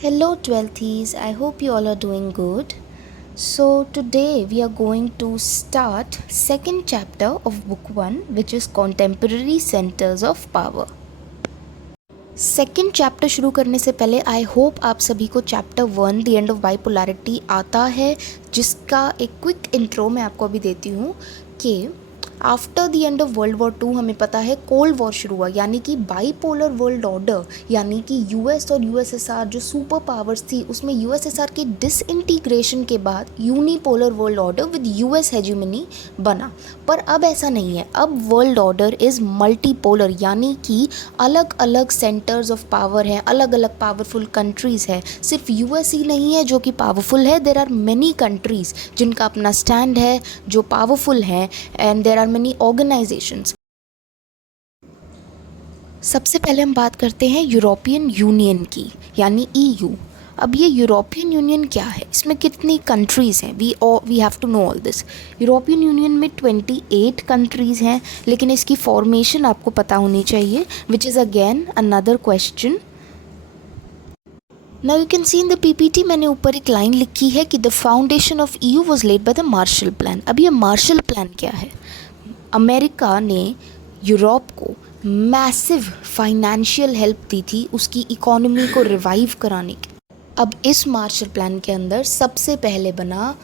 Hello, 12thies. I hope you all are doing good. So today we are going to start second chapter of book 1, which is Contemporary Centers of Power. Second chapter शुरू करने से पहले I hope आप सभी को chapter 1 the end of bipolarity आता है, जिसका एक क्विक इंट्रो मैं आपको अभी देती हूँ कि after the end of world war 2 हमें पता है कोल्ड वॉर शुरू हुआ, यानी कि बाईपोलर वर्ल्ड ऑर्डर, यानी कि यूएस और यूएसएसआर जो सुपर पावर्स थी उसमें यूएसएसआर के डिसइंटीग्रेशन के बाद unipolar world order with US hegemony बना। पर अब ऐसा नहीं है, अब वर्ल्ड ऑर्डर इज़ मल्टीपोलर, यानी कि अलग अलग सेंटर्स ऑफ पावर हैं, अलग अलग पावरफुल कंट्रीज़ है। सिर्फ यूएस ही नहीं है जो कि पावरफुल है, देर आर मेनी कंट्रीज़ जिनका अपना स्टैंड है जो पावरफुल है, and there are many organizations। सबसे पहले हम बात करते हैं यूरोपियन यूनियन की, यानी ईयू। अब ये यूरोपियन यूनियन क्या है, इसमें कितनी कंट्रीज़ हैं, we have to know all this. European Union में 28 कंट्रीज़ हैं, लेकिन इसकी फॉर्मेशन आपको पता होनी चाहिए, which is again another question. Now you can see in the PPT मैंने ऊपर एक लाइन लिखी है कि the foundation of EU was led by the Marshall plan. अब ये मार्शल प्लान क्या है? अमेरिका ने यूरोप को मैसिव फाइनेंशियल हेल्प दी थी उसकी इकोनॉमी को रिवाइव कराने के। अब इस मार्शल प्लान के अंदर सबसे पहले बना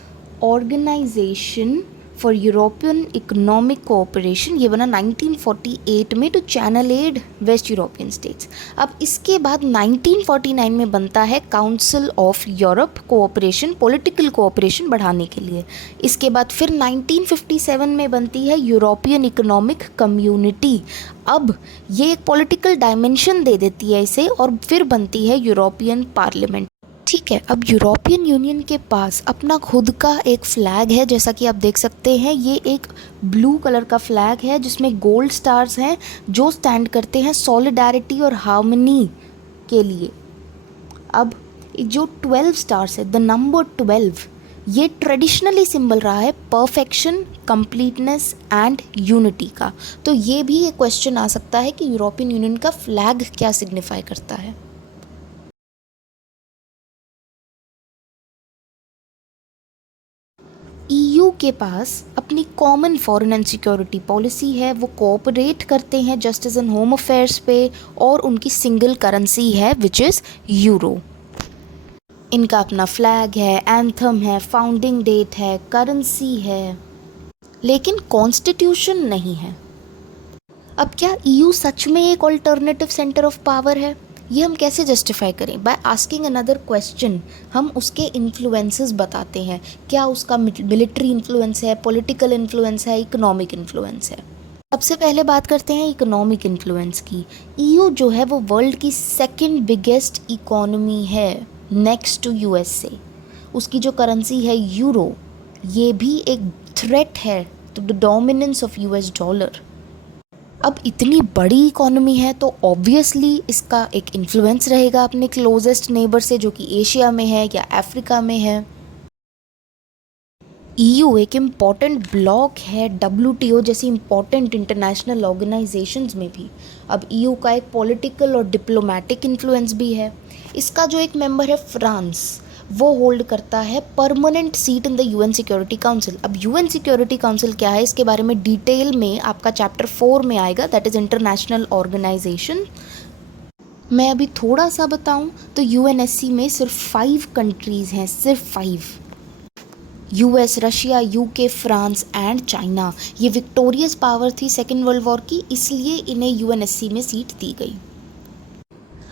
organisation for European economic cooperation, ये बना 1948 में to channel aid west European states. अब इसके बाद 1949 में बनता है council of Europe cooperation, political cooperation बढ़ाने के लिए। इसके बाद फिर 1957 में बनती है यूरोपियन इकोनॉमिक कम्युनिटी। अब ये एक पॉलिटिकल डायमेंशन दे देती है इसे, और फिर बनती है यूरोपियन पार्लियामेंट। ठीक है, अब यूरोपियन यूनियन के पास अपना खुद का एक फ़्लैग है, जैसा कि आप देख सकते हैं। ये एक ब्लू कलर का फ्लैग है जिसमें गोल्ड स्टार्स हैं जो स्टैंड करते हैं सॉलिडारिटी और हार्मनी के लिए। अब जो 12 स्टार्स है, द नंबर 12, ये ट्रेडिशनली सिंबल रहा है परफेक्शन, कंप्लीटनेस एंड यूनिटी का। तो ये भी एक क्वेश्चन आ सकता है कि यूरोपियन यूनियन का फ्लैग क्या सिग्निफाई करता है। ईयू के पास अपनी common foreign and security policy है, वो कोऑपरेट करते हैं जस्टिस एंड होम अफेयर्स पे, और उनकी सिंगल करेंसी है विच इज़ यूरो। इनका अपना फ्लैग है, एंथम है, फाउंडिंग डेट है, करेंसी है, लेकिन कॉन्स्टिट्यूशन नहीं है। अब क्या ईयू सच में एक ऑल्टरनेटिव सेंटर ऑफ पावर है? ये हम कैसे जस्टिफाई करें? बाय आस्किंग अनदर क्वेश्चन हम उसके इन्फ्लुएंसेस बताते हैं। क्या उसका मिलिट्री इन्फ्लुएंस है, पॉलिटिकल इन्फ्लुएंस है, इकोनॉमिक इन्फ्लुएंस है? सबसे पहले बात करते हैं इकोनॉमिक इन्फ्लुएंस की। ईयू जो है वो वर्ल्ड की सेकंड बिगेस्ट इकोनॉमी है, नेक्स्ट टू यूएसए। उसकी जो करेंसी है यूरो, ये भी एक थ्रेट है to the dominance of US dollar. अब इतनी बड़ी इकोनॉमी है तो ऑब्वियसली इसका एक इन्फ्लुएंस रहेगा अपने क्लोजेस्ट नेबर से, जो कि एशिया में है या अफ्रीका में है। ईयू एक इम्पॉर्टेंट ब्लॉक है डब्ल्यूटीओ जैसी इम्पॉर्टेंट इंटरनेशनल ऑर्गेनाइजेशंस में भी। अब ईयू का एक पॉलिटिकल और डिप्लोमेटिक इन्फ्लुएंस भी है। इसका जो एक मेंबर है फ्रांस, वो होल्ड करता है permanent seat in the UN security council. अब यूएन सिक्योरिटी काउंसिल क्या है, इसके बारे में डिटेल में आपका चैप्टर 4 में आएगा, दैट इज़ इंटरनेशनल ऑर्गेनाइजेशन। मैं अभी थोड़ा सा बताऊं तो यूएनएससी में सिर्फ 5 कंट्रीज़ हैं, सिर्फ 5। US, Russia, UK, France and China. ये विक्टोरियस पावर थी सेकेंड वर्ल्ड वॉर की, इसलिए इन्हें यूएनएससी में सीट दी गई।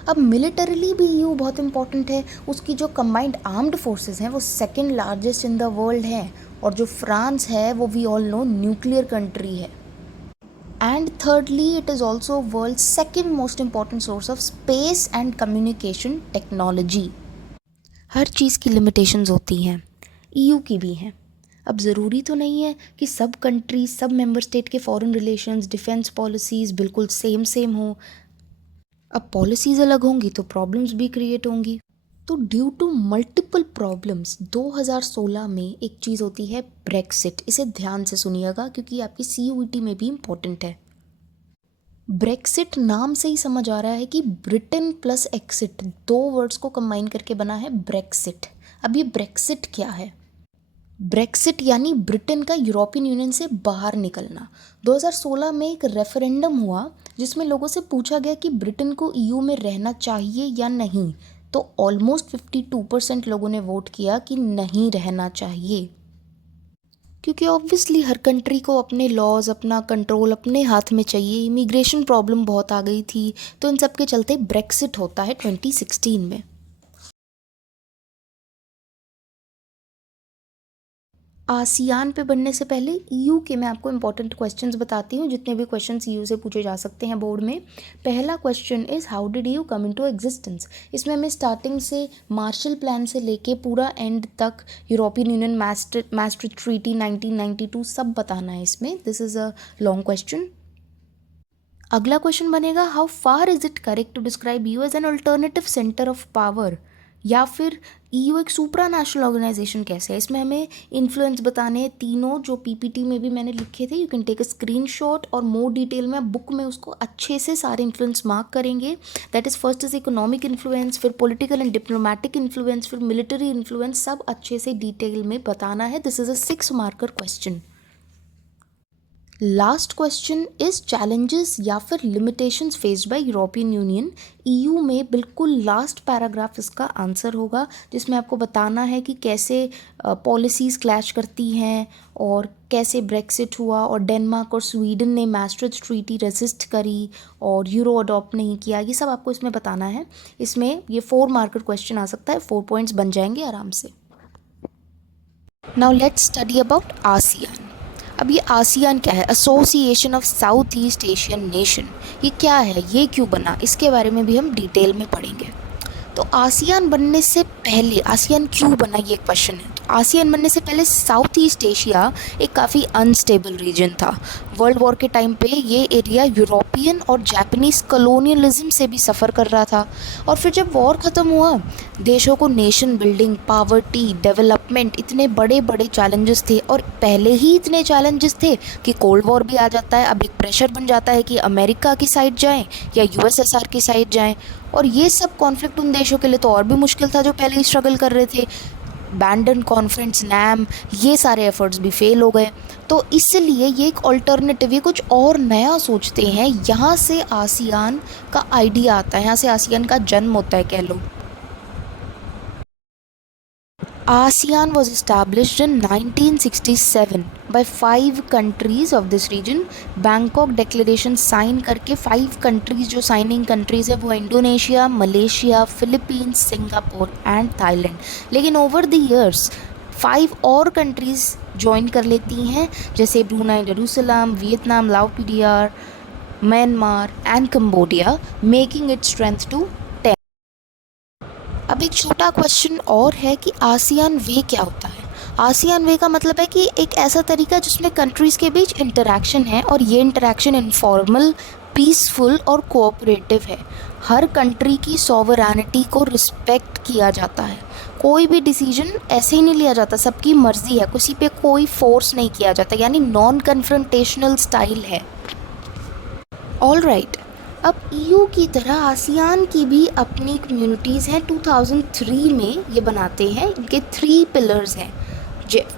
अब मिलिटरीली भी ईयू बहुत इंपॉर्टेंट है। उसकी जो कंबाइंड आर्म्ड फोर्सेस हैं वो second largest in the world है, और जो फ्रांस है वो we all know nuclear country है। And thirdly it is also world second most important source of space and communication technology. हर चीज़ की लिमिटेशंस होती हैं, ईयू की भी हैं। अब ज़रूरी तो नहीं है कि सब कंट्रीज, सब मेंबर स्टेट के फॉरेन रिलेशंस, डिफेंस पॉलिसीज़ बिल्कुल सेम हो। अब पॉलिसीज़ अलग होंगी तो प्रॉब्लम्स भी क्रिएट होंगी। तो ड्यू टू मल्टीपल प्रॉब्लम्स 2016 में एक चीज़ होती है ब्रेक्सिट। इसे ध्यान से सुनिएगा क्योंकि आपकी सीयूईटी में भी इम्पोर्टेंट है। ब्रेक्सिट नाम से ही समझ आ रहा है कि ब्रिटेन प्लस एक्सिट, दो वर्ड्स को कंबाइन करके बना है ब्रेक्सिट। अब ये ब्रेक्सिट क्या है? ब्रेक्सिट यानी ब्रिटेन का यूरोपियन यूनियन से बाहर निकलना। 2016 में एक रेफरेंडम हुआ जिसमें लोगों से पूछा गया कि ब्रिटेन को ईयू में रहना चाहिए या नहीं, तो ऑलमोस्ट 52% लोगों ने वोट किया कि नहीं रहना चाहिए, क्योंकि ऑब्वियसली हर कंट्री को अपने लॉज, अपना कंट्रोल अपने हाथ में चाहिए। इमिग्रेशन प्रॉब्लम बहुत आ गई थी, तो इन सब के चलते ब्रेक्सिट होता है 2016 में। आसियान पे बनने से पहले ईयू के मैं आपको इंपॉर्टेंट क्वेश्चंस बताती हूँ, जितने भी क्वेश्चंस ईयू से पूछे जा सकते हैं बोर्ड में। पहला question is how did EU come into existence. इसमें हमें स्टार्टिंग से मार्शल प्लान से लेके पूरा एंड तक यूरोपियन यूनियन maastricht ट्रीटी 1992 सब बताना है इसमें। This is a long question. अगला क्वेश्चन बनेगा how far is it correct to describe EU as an alternative centre of power, या फिर ईयू एक सुप्रा नेशनल ऑर्गेनाइजेशन कैसे है। इसमें हमें इन्फ्लुएंस बताने हैं तीनों, जो पीपीटी में भी मैंने लिखे थे। You can take a screenshot और मोर डिटेल में आप बुक में उसको अच्छे से सारे इन्फ्लुएंस मार्क करेंगे। That is first is economic influence, फिर पॉलिटिकल एंड डिप्लोमेटिक इन्फ्लुएंस, फिर मिलिट्री इन्फ्लुएंस, सब अच्छे से डिटेल में बताना है। This is a 6 marker question. Last question is challenges या फिर limitations faced by European union. EU में बिल्कुल लास्ट पैराग्राफ इसका आंसर होगा, जिसमें आपको बताना है कि कैसे पॉलिसीज़ क्लैश करती हैं और कैसे ब्रेक्सिट हुआ और डेनमार्क और स्वीडन ने maastricht ट्रीटी रेजिस्ट करी और यूरो अडॉप्ट नहीं किया। ये सब आपको इसमें बताना है। इसमें ये 4 मार्कर क्वेश्चन आ सकता है, 4 पॉइंट्स बन जाएंगे आराम से। Now let's study about ASEAN. अब ये आसियान क्या है? Association of south east Asian nation. ये क्या है, ये क्यों बना, इसके बारे में भी हम डिटेल में पढ़ेंगे। तो आसियान बनने से पहले, आसियान क्यों बना ये क्वेश्चन है। तो आसियान बनने से पहले साउथ ईस्ट एशिया एक काफ़ी अनस्टेबल रीजन था। वर्ल्ड वॉर के टाइम पे ये एरिया यूरोपियन और जापानीज़ कॉलोनियलिज्म से भी सफ़र कर रहा था। और फिर जब वॉर ख़त्म हुआ, देशों को नेशन बिल्डिंग, पावर्टी, डेवलपमेंट, इतने बड़े बड़े चैलेंजेस थे, और पहले ही इतने चैलेंजेस थे कि कोल्ड वॉर भी आ जाता है। अब एक प्रेशर बन जाता है कि अमेरिका की साइड जाएं या यूएसएसआर की साइड जाएं, और ये सब कॉन्फ्लिक्ट उन देशों के लिए तो और भी मुश्किल था जो पहले ही स्ट्रगल कर रहे थे। बैंडन कॉन्फ्रेंस, नैम, ये सारे एफर्ट्स भी फेल हो गए। तो इसलिए ये एक ऑल्टरनेटिव, ये कुछ और नया सोचते हैं। यहाँ से आसियान का आइडिया आता है, यहाँ से आसियान का जन्म होता है कह लो। ASEAN was established in 1967 by 5 countries of this region. Bangkok declaration sign करके 5 कंट्रीज़, जो साइनिंग कंट्रीज़ है वो Indonesia, Malaysia, Philippines, Singapore and Thailand. लेकिन ओवर द ईयर्स 5 और कंट्रीज़ ज्वाइन कर लेती हैं, जैसे Brunei Darussalam, Vietnam, Lao PDR, Myanmar and Cambodia, making it strength to 10। अब एक छोटा क्वेश्चन और है कि आसियान वे क्या होता है। आसियान वे का मतलब है कि एक ऐसा तरीका जिसमें कंट्रीज़ के बीच इंटरेक्शन है, और ये इंटरेक्शन इनफॉर्मल, पीसफुल और कोऑपरेटिव है। हर कंट्री की सॉवरेनिटी को रिस्पेक्ट किया जाता है। कोई भी डिसीजन ऐसे ही नहीं लिया जाता, सबकी मर्जी है, किसी पे कोई फोर्स नहीं किया जाता, यानी नॉन कन्फ्रंटेशनल स्टाइल है। ऑल राइट, अब ईयू की तरह आसियान की भी अपनी कम्युनिटीज़ हैं। 2003 में ये बनाते हैं। इनके 3 पिलर्स हैं।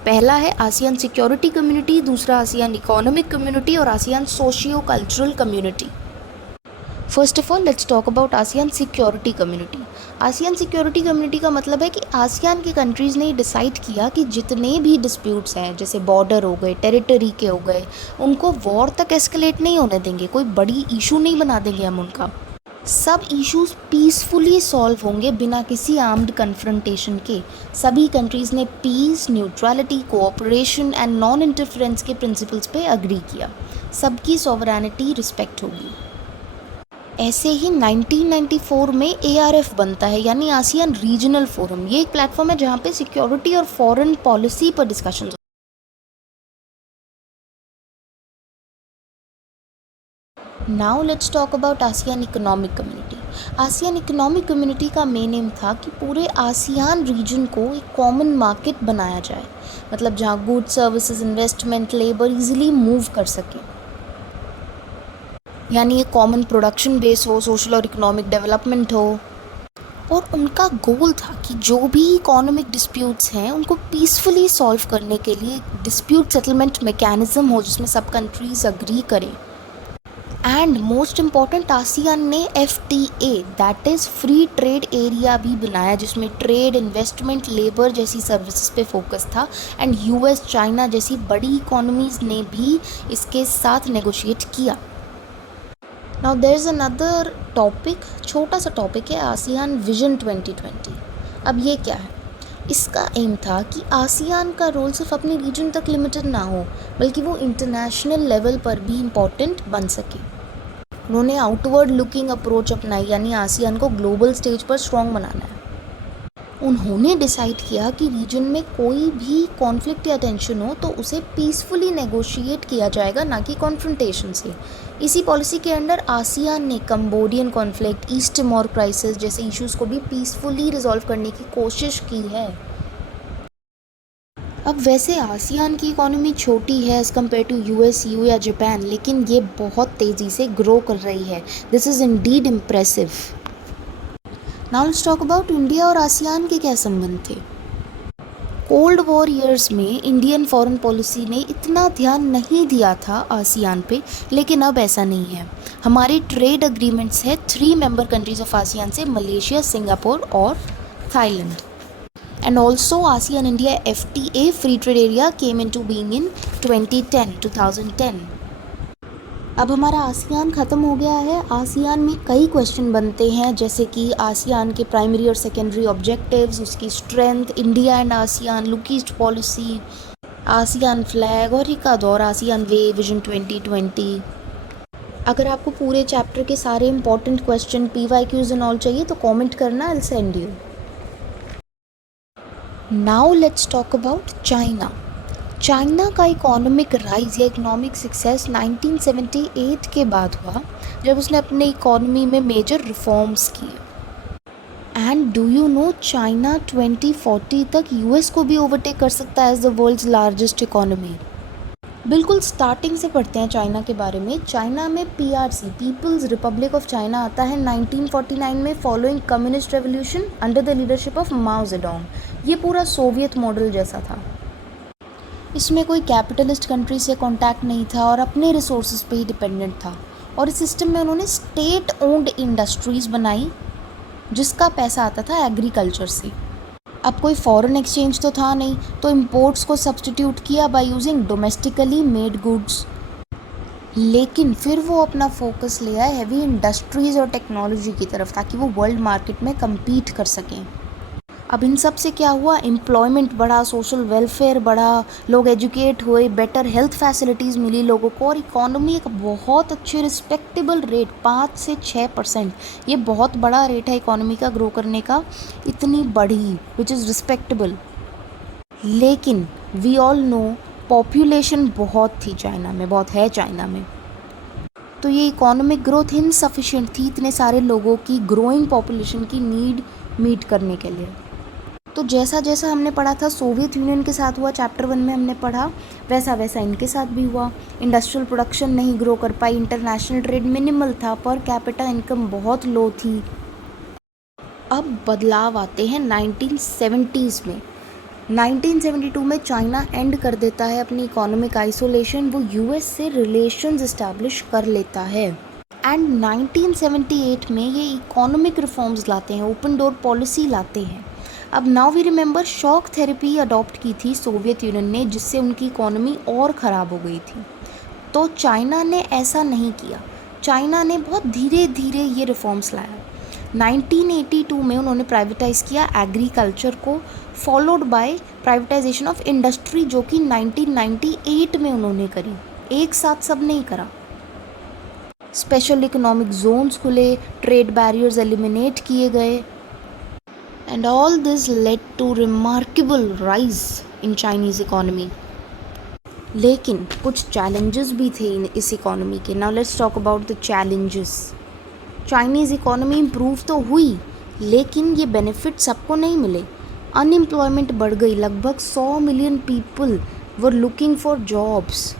पहला है आसियान सिक्योरिटी कम्युनिटी, दूसरा आसियान इकोनॉमिक कम्युनिटी और ASEAN socio cultural community. First of all let's talk about ASEAN security community. ASEAN security community का मतलब है कि आसियान के कंट्रीज़ ने डिसाइड किया कि जितने भी डिस्प्यूट्स हैं, जैसे बॉर्डर हो गए, टेरिटरी के हो गए, उनको वॉर तक एस्केलेट नहीं होने देंगे, कोई बड़ी इशू नहीं बना देंगे हम उनका। सब इश्यूज पीसफुली सॉल्व होंगे बिना किसी आर्म्ड कन्फ्रंटेशन के। सभी कंट्रीज़ ने peace, neutrality, cooperation and non interference के प्रिंसिपल्स पे अग्री किया। सबकी सॉवरेनिटी रिस्पेक्ट होगी। ऐसे ही 1994 में ARF बनता है, यानी आसियान रीजनल फोरम। ये एक प्लेटफॉर्म है जहाँ पे सिक्योरिटी और फॉरेन पॉलिसी पर discussion. Now let's talk about ASEAN economic community. ASEAN economic community का मेन एम था कि पूरे आसियान रीजन को एक कॉमन मार्केट बनाया जाए, मतलब जहाँ goods, services, investment, labour easily move कर सके। यानी एक कॉमन प्रोडक्शन बेस हो, सोशल और इकोनॉमिक डेवलपमेंट हो। और उनका गोल था कि जो भी इकोनॉमिक डिस्प्यूट्स हैं उनको पीसफुली सॉल्व करने के लिए डिस्प्यूट सेटलमेंट मैकेनिज्म हो जिसमें सब कंट्रीज अग्री करें। एंड मोस्ट इम्पॉर्टेंट, आसियान ने FTA that is free trade area भी बनाया जिसमें ट्रेड, इन्वेस्टमेंट, लेबर जैसी सर्विसेज पे फोकस था। एंड US, चाइना जैसी बड़ी इकोनॉमीज़ ने भी इसके साथ नेगोशिएट किया। Now there is another topic, छोटा सा टॉपिक है आसियान विजन 2020। अब ये क्या है? इसका एम था कि आसियान का रोल सिर्फ अपने रीजन तक लिमिटेड ना हो बल्कि वो इंटरनेशनल लेवल पर भी इम्पॉर्टेंट बन सके। उन्होंने आउटवर्ड लुकिंग अप्रोच अपनाई, यानी आसियान को ग्लोबल स्टेज पर स्ट्रॉन्ग बनाना है। उन्होंने डिसाइड किया कि रीजन में कोई भी कॉन्फ्लिक्ट या टेंशन हो तो उसे पीसफुली नेगोशिएट किया जाएगा, ना कि कॉन्फ्रंटेशन से। इसी पॉलिसी के अंडर आसियान ने Cambodian conflict, east Timor crisis जैसे इश्यूज़ को भी पीसफुली रिजॉल्व करने की कोशिश की है। अब वैसे आसियान की इकोनॉमी छोटी है as compare to US, EU या जापान, लेकिन ये बहुत तेज़ी से ग्रो कर रही है। This is indeed impressive. Now let's talk about India और आसियान के क्या संबंध थे। कोल्ड वॉर ईयर्स में इंडियन फॉरेन पॉलिसी ने इतना ध्यान नहीं दिया था आसियान पे, लेकिन अब ऐसा नहीं है। हमारे ट्रेड अग्रीमेंट्स है 3 मेंबर कंट्रीज ऑफ आसियान से, मलेशिया, सिंगापुर और Thailand. And also ASEAN India FTA free trade area came into being in 2010। अब हमारा आसियान ख़त्म हो गया है। आसियान में कई क्वेश्चन बनते हैं, जैसे कि आसियान के प्राइमरी और सेकेंडरी ऑब्जेक्टिव्स, उसकी strength, India and ASEAN, look east policy, ASEAN flag और एक और आसियान वे, विजन 2020। अगर आपको पूरे चैप्टर के सारे important question, PYQs and all चाहिए तो कमेंट करना, I will send you. Now let's talk about China. China का इकोनॉमिक राइज या इकोनॉमिक सक्सेस 1978 के बाद हुआ, जब उसने अपने इकोनॉमी में मेजर रिफॉर्म्स किए। And do you know, China 2040 तक US को भी ओवरटेक कर सकता है as the world's largest economy. बिल्कुल स्टार्टिंग से पढ़ते हैं चाइना के बारे में। चाइना में PRC, people's republic of China आता है 1949 में, following communist revolution under the leadership of Mao Zedong. ये पूरा सोवियत मॉडल जैसा था। इसमें कोई कैपिटलिस्ट कंट्री से कांटेक्ट नहीं था और अपने रिसोर्सेज पे ही डिपेंडेंट था। और इस सिस्टम में उन्होंने स्टेट ओन्ड इंडस्ट्रीज़ बनाई जिसका पैसा आता था एग्रीकल्चर से। अब कोई फॉरेन एक्सचेंज तो था नहीं, तो इम्पोर्ट्स को सब्स्टिट्यूट किया by using domestically made goods. लेकिन फिर वो अपना फोकस ले आए हैवी इंडस्ट्रीज़ और टेक्नोलॉजी की तरफ, ताकि वो वर्ल्ड मार्केट में कम्पीट कर सकें। अब इन सब से क्या हुआ, एम्प्लॉयमेंट बढ़ा, सोशल वेलफेयर बढ़ा, लोग एजुकेट हुए, बेटर हेल्थ फैसिलिटीज़ मिली लोगों को, और इकोनॉमी एक बहुत अच्छे रिस्पेक्टेबल रेट 5 से 6%, ये बहुत बड़ा रेट है इकोनॉमी का ग्रो करने का, इतनी बढ़ी, विच इज़ रिस्पेक्टेबल। लेकिन वी ऑल नो पॉपुलेशन बहुत थी चाइना में, बहुत है चाइना में, तो ये इकोनॉमिक ग्रोथ इनसफिशिएंट थी इतने सारे लोगों की ग्रोइंग पॉपुलेशन की नीड मीट करने के लिए। तो जैसा जैसा हमने पढ़ा था सोवियत यूनियन के साथ हुआ, चैप्टर 1 में हमने पढ़ा, वैसा वैसा इनके साथ भी हुआ। इंडस्ट्रियल प्रोडक्शन नहीं ग्रो कर पाई, इंटरनेशनल ट्रेड मिनिमल था, पर कैपिटा इनकम बहुत लो थी। अब बदलाव आते हैं 1970s में। 1972 में चाइना एंड कर देता है अपनी इकोनॉमिक आइसोलेशन, वो US से रिलेशंस इस्टेब्लिश कर लेता है। एंड 1978 में ये इकोनॉमिक रिफॉर्म्स लाते हैं, ओपन डोर पॉलिसी लाते हैं। अब now we remember shock therapy adopt की थी सोवियत यूनियन ने, जिससे उनकी इकोनॉमी और ख़राब हो गई थी। तो चाइना ने ऐसा नहीं किया, चाइना ने बहुत धीरे धीरे ये रिफॉर्म्स लाया। 1982 में उन्होंने प्राइवेटाइज़ किया एग्रीकल्चर को, followed by privatisation of industry, जो कि 1998 में उन्होंने करी, एक साथ सब नहीं करा। स्पेशल इकोनॉमिक जोन्स खुले, ट्रेड बैरियर्स एलिमिनेट किए गए, and all this led to remarkable rise in Chinese economy. लेकिन कुछ challenges भी थे इस इकोनॉमी के। Now let's talk about the challenges. Chinese economy improve तो हुई, लेकिन ये बेनिफिट सबको नहीं मिले। अनएम्प्लॉयमेंट बढ़ गई, लगभग 100 million people were looking for jobs.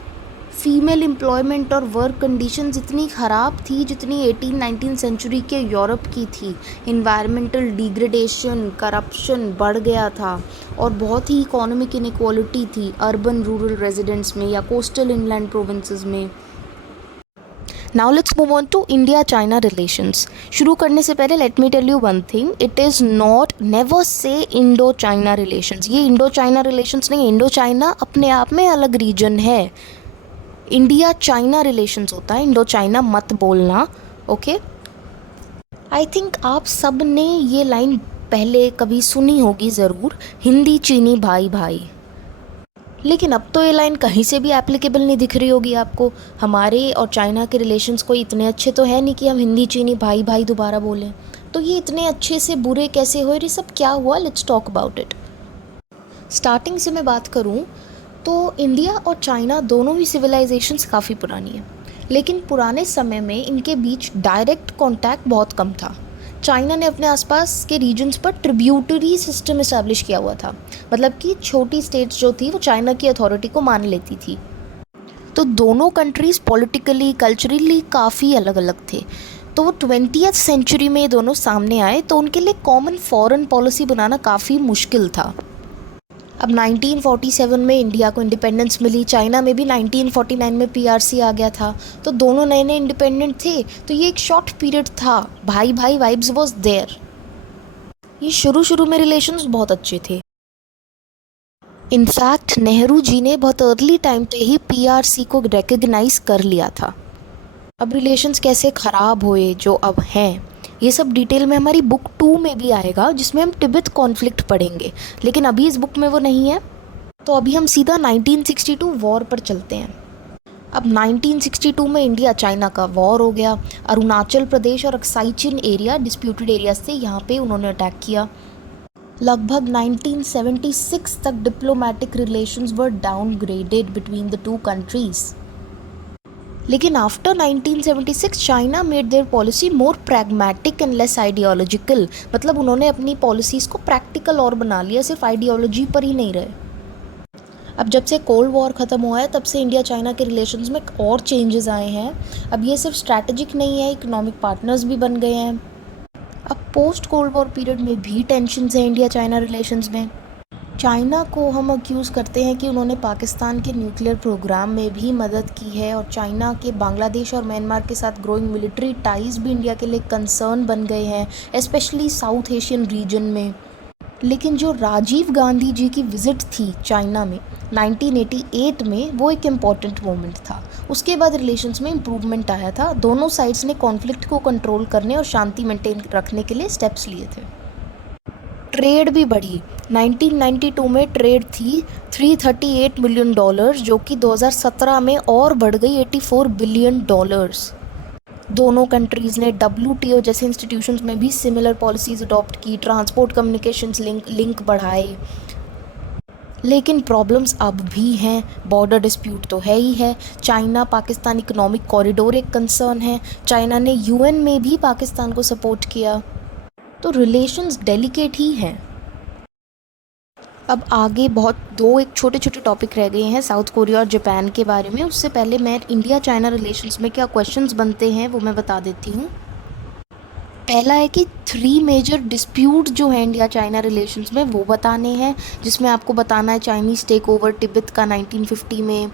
Female employment और वर्क कंडीशंस इतनी ख़राब थी जितनी 18-19 सेंचुरी के यूरोप की थी। इन्वायरमेंटल डिग्रेडेशन, करप्शन बढ़ गया था और बहुत ही इकोनॉमिक इनइक्वालिटी थी अर्बन रूरल रेजिडेंट्स में या कोस्टल इनलैंड प्रोविंसेस में। Now let's move on to India China relations. शुरू करने से पहले let me tell you one thing, it is not, never say Indo China relations. ये इंडो चाइना रिलेशंस नहीं, Indo China अपने आप में अलग रीजन है। इंडिया चाइना रिलेशंस होता है, इंडो चाइना मत बोलना, ओके। आई थिंक आप सब ने ये लाइन पहले कभी सुनी होगी ज़रूर, हिंदी चीनी भाई भाई। लेकिन अब तो ये लाइन कहीं से भी एप्लीकेबल नहीं दिख रही होगी आपको। हमारे और चाइना के रिलेशंस कोई इतने अच्छे तो है नहीं कि हम हिंदी चीनी भाई भाई दोबारा बोलें। तो ये इतने अच्छे से बुरे कैसे हुए, ये सब क्या हुआ, let's talk about it. Starting से मैं बात करूं तो इंडिया और चाइना दोनों ही सिविलाइजेशंस काफ़ी पुरानी हैं, लेकिन पुराने समय में इनके बीच डायरेक्ट कांटेक्ट बहुत कम था। चाइना ने अपने आसपास के रीजन्स पर ट्रिब्यूटरी सिस्टम इस्टेब्लिश किया हुआ था, मतलब कि छोटी स्टेट्स जो थी वो चाइना की अथॉरिटी को मान लेती थी। तो दोनों कंट्रीज़ पॉलिटिकली कल्चरली काफ़ी अलग अलग थे। तो 20th सेंचुरी में ये दोनों सामने आए तो उनके लिए कॉमन फॉरेन पॉलिसी बनाना काफ़ी मुश्किल था। अब 1947 में इंडिया को इंडिपेंडेंस मिली, चाइना में भी 1949 में पीआरसी आ गया था, तो दोनों नए नए इंडिपेंडेंट थे। तो ये एक शॉर्ट पीरियड था, भाई भाई वाइब्स वाज देयर। ये शुरू में रिलेशंस बहुत अच्छे थे। इनफैक्ट नेहरू जी ने बहुत अर्ली टाइम पे ही पीआरसी को रिकग्नाइज कर लिया था। अब रिलेशंस कैसे ख़राब हुए जो अब हैं, ये सब डिटेल में हमारी बुक 2 में भी आएगा, जिसमें हम तिब्बत कॉन्फ्लिक्ट पढ़ेंगे, लेकिन अभी इस बुक में वो नहीं है। तो अभी हम सीधा 1962 वॉर पर चलते हैं। अब 1962 में इंडिया चाइना का वॉर हो गया। अरुणाचल प्रदेश और अक्साई एरिया डिस्प्यूटेड एरिया से यहाँ पे उन्होंने अटैक किया। लगभग 1976 तक diplomatic relations were downgraded between the two countries. लेकिन after 1976 China made their policy more pragmatic and less ideological, मतलब उन्होंने अपनी पॉलिसीज़ को प्रैक्टिकल और बना लिया, सिर्फ आइडियोलॉजी पर ही नहीं रहे। अब जब से कोल्ड वॉर ख़त्म हुआ है तब से इंडिया चाइना के रिलेशंस में और चेंजेस आए हैं। अब ये सिर्फ स्ट्रैटेजिक नहीं है, इकोनॉमिक पार्टनर्स भी बन गए हैं। अब पोस्ट कोल्ड वॉर पीरियड में भी टेंशन्स हैं इंडिया चाइना रिलेशंस में। चाइना को हम अक्यूज़ करते हैं कि उन्होंने पाकिस्तान के न्यूक्लियर प्रोग्राम में भी मदद की है, और चाइना के बांग्लादेश और म्यांमार के साथ ग्रोइंग मिलिट्री टाइज़ भी इंडिया के लिए कंसर्न बन गए हैं, स्पेशली साउथ एशियन रीजन में। लेकिन जो राजीव गांधी जी की विज़िट थी चाइना में 1988 में, वो एक इम्पॉर्टेंट मोमेंट था। उसके बाद रिलेशंस में इम्प्रूवमेंट आया था। दोनों साइड्स ने कॉन्फ्लिक्ट को कंट्रोल करने और शांति मेंटेन रखने के लिए स्टेप्स लिए थे। ट्रेड भी बढ़ी। 1992 में ट्रेड थी $338 मिलियन, जो कि 2017 में और बढ़ गई $84 बिलियन। दोनों कंट्रीज़ ने WTO जैसे इंस्टीट्यूशंस में भी सिमिलर पॉलिसीज़ अडॉप्ट की, ट्रांसपोर्ट कम्युनिकेशंस लिंक बढ़ाए। लेकिन प्रॉब्लम्स अब भी हैं, बॉर्डर डिस्प्यूट तो है ही है, चाइना पाकिस्तान इकोनॉमिक कॉरिडोर एक कंसर्न है, चाइना ने UN में भी पाकिस्तान को सपोर्ट किया, तो रिलेशंस डेलिकेट ही हैं। अब आगे एक छोटे छोटे टॉपिक रह गए हैं साउथ कोरिया और जापान के बारे में। उससे पहले मैं इंडिया चाइना रिलेशंस में क्या क्वेश्चंस बनते हैं वो मैं बता देती हूँ। पहला है कि 3 मेजर डिस्प्यूट जो हैं इंडिया चाइना रिलेशंस में वो बताने हैं, जिसमें आपको बताना है चाइनीज़ टेक ओवर तिब्बत का 1950 में,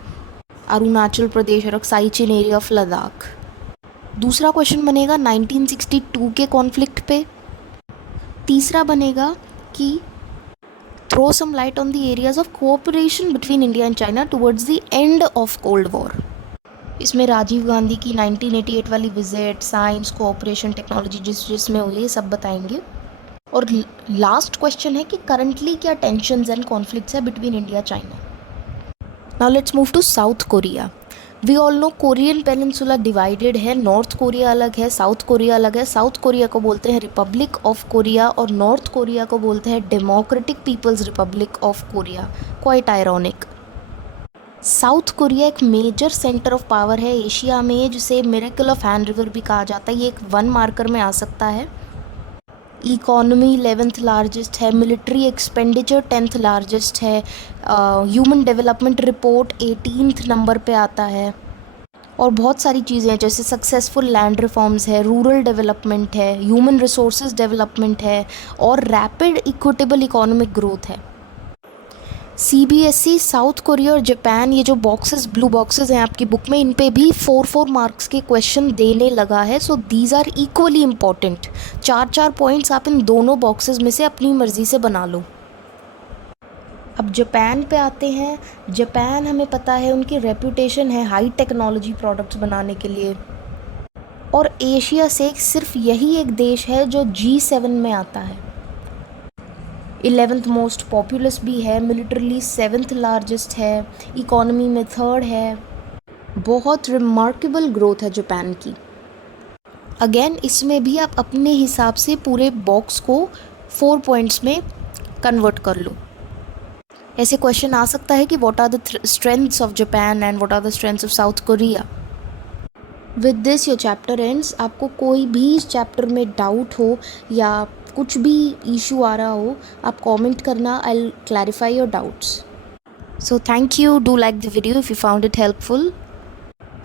अरुणाचल प्रदेश और Aksai chin area of Ladakh. दूसरा क्वेश्चन बनेगा 1962 के कॉन्फ्लिक्ट पे। तीसरा बनेगा कि throw some light on the areas of cooperation between India and China towards the end of cold war. इसमें राजीव गांधी की 1988 वाली विजिट, साइंस, कोऑपरेशन, टेक्नोलॉजी जिसमें हुई, ये सब बताएंगे। और लास्ट क्वेश्चन है कि करंटली क्या टेंशंस एंड कॉन्फ्लिक्ट्स है between India China. Now let's move to South Korea. We all know Korean peninsula divided है, नॉर्थ कोरिया अलग है, साउथ कोरिया अलग है। साउथ कोरिया को बोलते हैं रिपब्लिक ऑफ कोरिया और नॉर्थ कोरिया को बोलते हैं democratic people's republic of Korea. Quite ironic. South Korea एक मेजर सेंटर ऑफ पावर है एशिया में, जिसे मिरेकल ऑफ हैंड रिवर भी कहा जाता है। ये एक 1 मार्कर में आ सकता है। इकोनॉमी 11th लार्जेस्ट है, मिलिट्री एक्सपेंडिचर 10th लार्जेस्ट है, human development report 18th number पे आता है, और बहुत सारी चीज़ें हैं जैसे सक्सेसफुल लैंड रिफॉर्म्स है, रूरल डेवलपमेंट है, ह्यूमन रिसोर्सेज डेवलपमेंट है, और रैपिड इक्विटेबल इकोनॉमिक ग्रोथ है। सीबीएसई, साउथ कोरिया और जापान, ये जो बॉक्सेस, ब्लू बॉक्सेस हैं आपकी बुक में, इन पे भी 4 मार्क्स के क्वेश्चन देने लगा है। So these are equally important. 4 points आप इन दोनों बॉक्सेस में से अपनी मर्ज़ी से बना लो। अब जापान पे आते हैं। जापान, हमें पता है उनकी रेपुटेशन है हाई टेक्नोलॉजी प्रोडक्ट्स बनाने के लिए, और एशिया से सिर्फ यही एक देश है जो G7 में आता है। 11th मोस्ट पॉपुलस भी है, मिलिटरली 7th लार्जेस्ट है, इकोनॉमी में 3rd है। बहुत रिमार्केबल ग्रोथ है जापान की। अगेन इसमें भी आप अपने हिसाब से पूरे बॉक्स को 4 पॉइंट्स में कन्वर्ट कर लो। ऐसे क्वेश्चन आ सकता है कि what are the strengths of Japan and what are the strengths of South Korea. With this your chapter ends. आपको कोई भी इस चैप्टर में डाउट हो या कुछ भी इशू आ रहा हो, आप कमेंट करना, I will clarify your doubts. So thank you, do like the video if you found it helpful.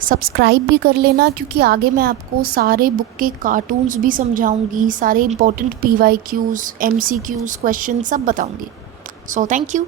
Subscribe भी कर लेना, क्योंकि आगे मैं आपको सारे बुक के कार्टून्स भी समझाऊंगी, सारे इंपॉर्टेंट PYQs, MCQs क्वेश्चन सब बताऊंगी। So thank you.